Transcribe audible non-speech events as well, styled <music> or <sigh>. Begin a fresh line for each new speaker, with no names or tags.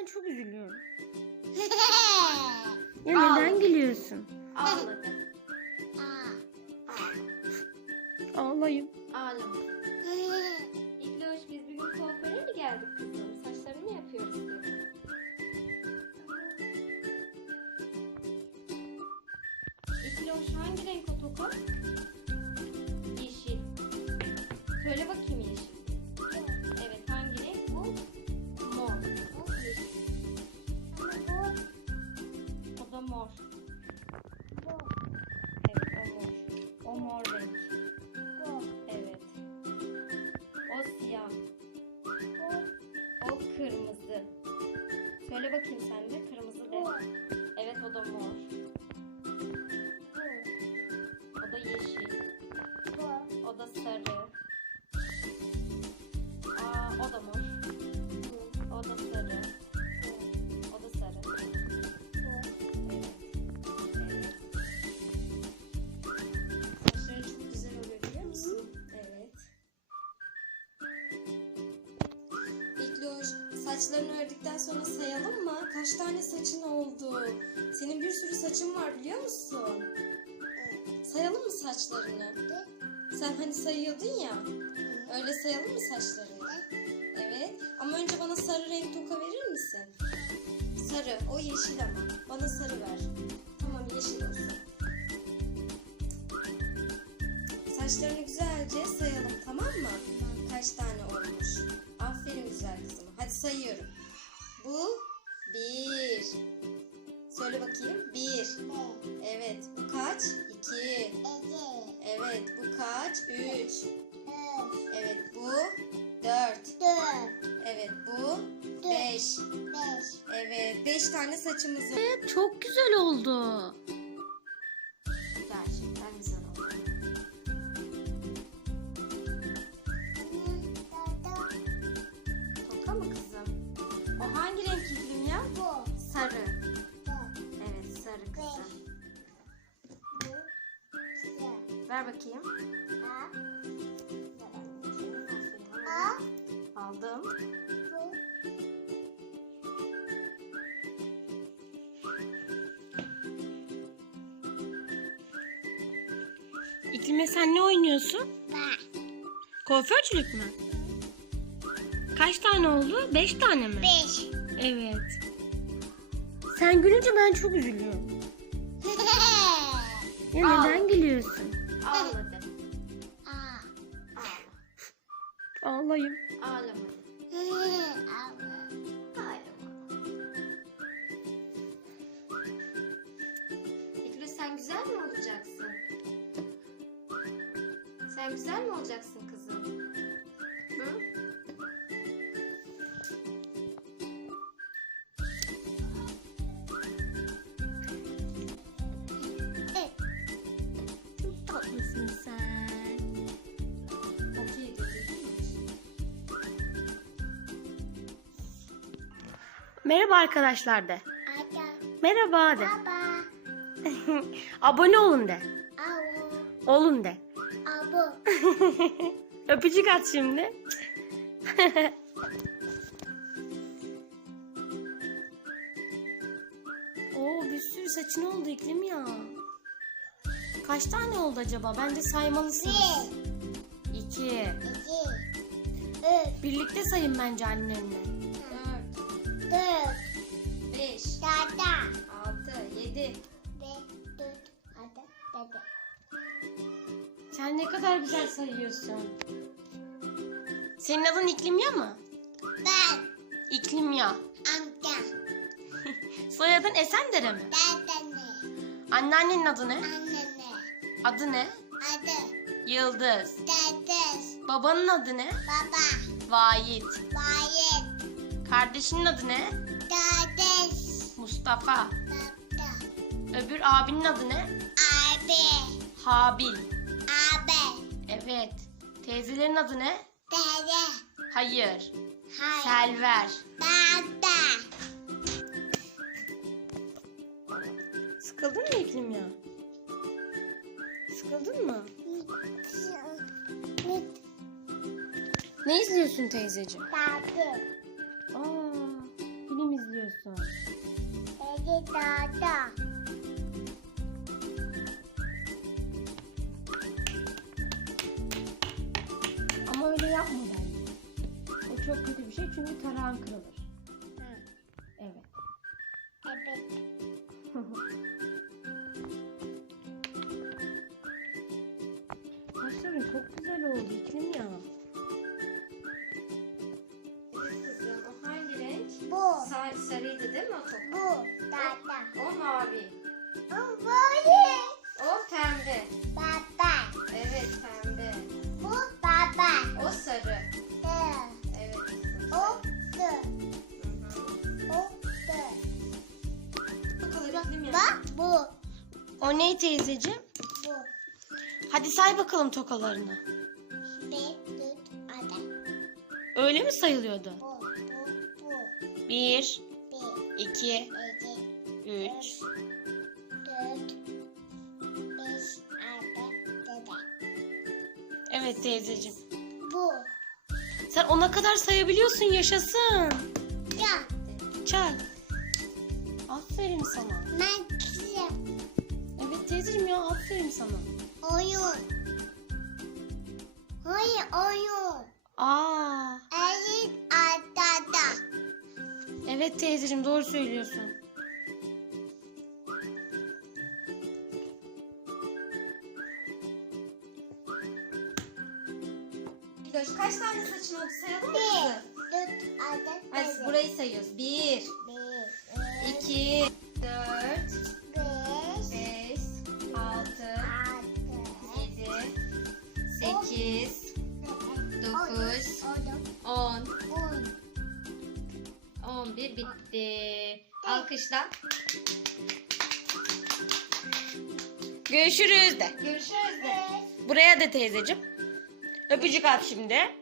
ben çok üzülüyorum. <laughs> Ya neden gülüyorsun?
Ağladı.
Ağlayayım.
Ağlama. İkloş biz bugün kuaföre mi geldik kızım? Saçlarını yapıyoruz senin? İkloş hangi renk o toka? Yeşil. Söyle bakayım yeşil. Mor. O mor renk. Evet. O siyah. O kırmızı. Söyle bakayım sen de kırmızı de. Evet o da mor. O da yeşil. O da sarı. Aa o da mor. O da sarı. Saçlarını ördükten sonra sayalım mı? Kaç tane saçın oldu? Senin bir sürü saçın var biliyor musun? Sayalım mı saçlarını? Sen hani sayıyordun ya. Öyle sayalım mı saçlarını? Evet. Ama önce bana sarı renk toka verir misin? Sarı. O yeşil ama. Bana sarı ver. Tamam yeşil olsun. Saçlarını güzelce sayalım tamam mı? Kaç tane olmuş? Aferin güzel kızım. Hadi sayıyorum. Bu bir. Söyle bakayım. Bir. Evet. Bu kaç? İki. Evet. Bu kaç? Üç. Evet. Bu dört. Evet. Bu beş. Evet. Beş tane saçımız var.
Evet, çok güzel oldu.
Ver bakayım. Aldım.
İklime sen ne oynuyorsun? Kuaförcülük mü? Kaç tane oldu? Beş tane mi?
Beş.
Evet. Sen gülünce ben çok üzülüyorum. <laughs> Ya neden gülüyorsun?
Ağladı. Ağla.
Ağlayayım.
Ağlamadı. Ağlama. İkra sen güzel mi olacaksın? Sen güzel mi olacaksın kızım?
Merhaba arkadaşlar de. Merhaba de. <laughs> Abone olun de. Olun de. <laughs> Öpücük at şimdi. <laughs> Oo bir sürü saçın oldu iklim ya. Kaç tane oldu acaba? Bence saymalısınız. İki. Birlikte sayın bence annenle.
Dört, beş, altı, yedi.
Sen ne kadar güzel sayıyorsun. Senin adın İklim ya mı?
Ben
İklim ya.
amca. <laughs>
Soyadın Esendere mi?
Ben de
Anneannenin adı ne?
annene.
Adı ne?
Adı
Yıldız.
Dede.
Babanın adı ne?
Baba.
Vahit. Kardeşinin adı ne?
Dede.
Mustafa.
Baba.
Öbür abinin adı ne?
Abi.
Habil.
Abi.
Evet. Teyzelerin adı ne?
Dede.
Hayır.
Hayır.
Selver.
Baba.
Sıkıldın mı iklim ya? Sıkıldın mı? Ne izliyorsun teyzeciğim?
Tadı.
Aa, film izliyor. yaptın?
Dedi dada.
Ama öyle yapma bence. O çok kötü bir şey çünkü tarağın kırılır. Evet.
Evet.
Saçların çok güzel oldu iklim ya.
Sarıydı değil mi o top?
Bu. Dada.
O mavi.
Bu böyle.
O pembe.
Baba.
Evet pembe.
Bu baba.
O sarı. Evet.
O
hı.
O
ya.
Bak bu.
O ne teyzeciğim?
Bu.
Hadi say bakalım tokalarını.
Bir, dört, ada.
Öyle mi sayılıyordu?
Bu. Bu. Bu.
Bir,
Bir.
iki,
iki,
üç.
dört, beş, altı, yedi.
Evet teyzeciğim.
Bu.
Sen ona kadar sayabiliyorsun yaşasın.
Ya.
Çal. Aferin sana.
Ben kızım.
Evet teyzeciğim ya aferin sana.
Oyun. Hayır oyun.
Aa,
Elin adada.
Evet teyzeciğim doğru söylüyorsun.
Kaç tane saçın oldu sayalım mı
Bir, dört, altı, yedi.
burayı sayıyoruz. Bir, bir bitti. Alkışla.
Görüşürüz de.
Görüşürüz de.
Buraya da teyzeciğim. Öpücük at şimdi.